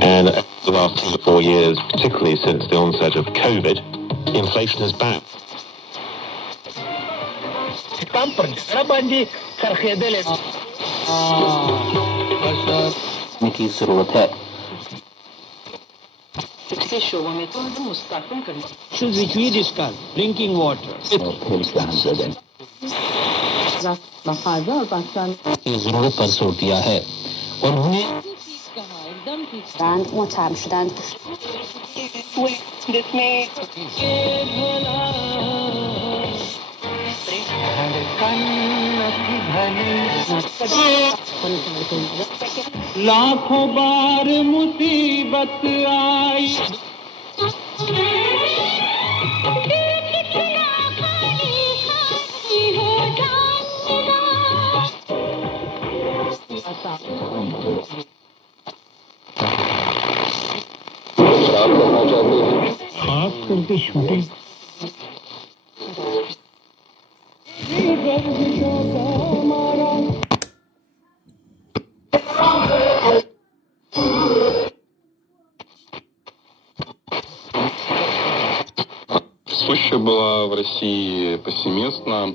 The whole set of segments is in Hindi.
And the last 3 or 4 years, particularly since the onset of COVID, inflation is back. की जरूरत है ड्रिंकिंग वाटर जरूरत पर जोर दिया है और उन्हें लाखों बार मुसीबत आई खास करके shooting Вспышка была в России повсеместно.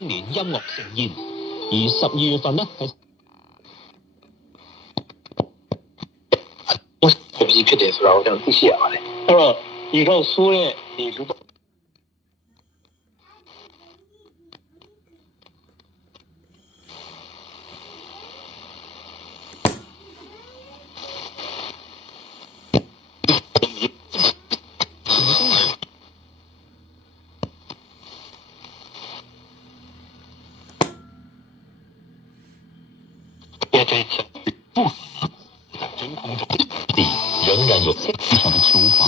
年音樂盛宴，而12月份呢係。必须得是让我想自写了嘞。是吧？依照书嘞，你知道。也这次不死真空中地仍然有天上的厨房。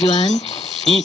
Yuan iyi.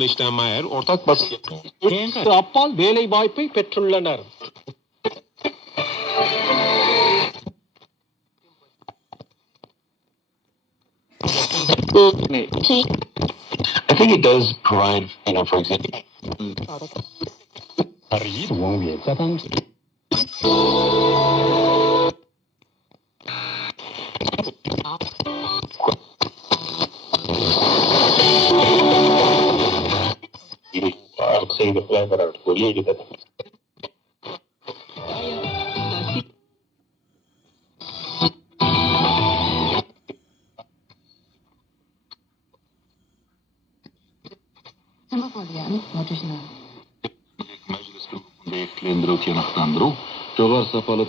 Müştemel ortak basın. அப்பால் வேலை வாய்ப்பை பெற்றுள்ளனர். I think it does provide, for example. Saying the plan that I would leave it. Meclis Birliği Yanaktan Çoğar Safalı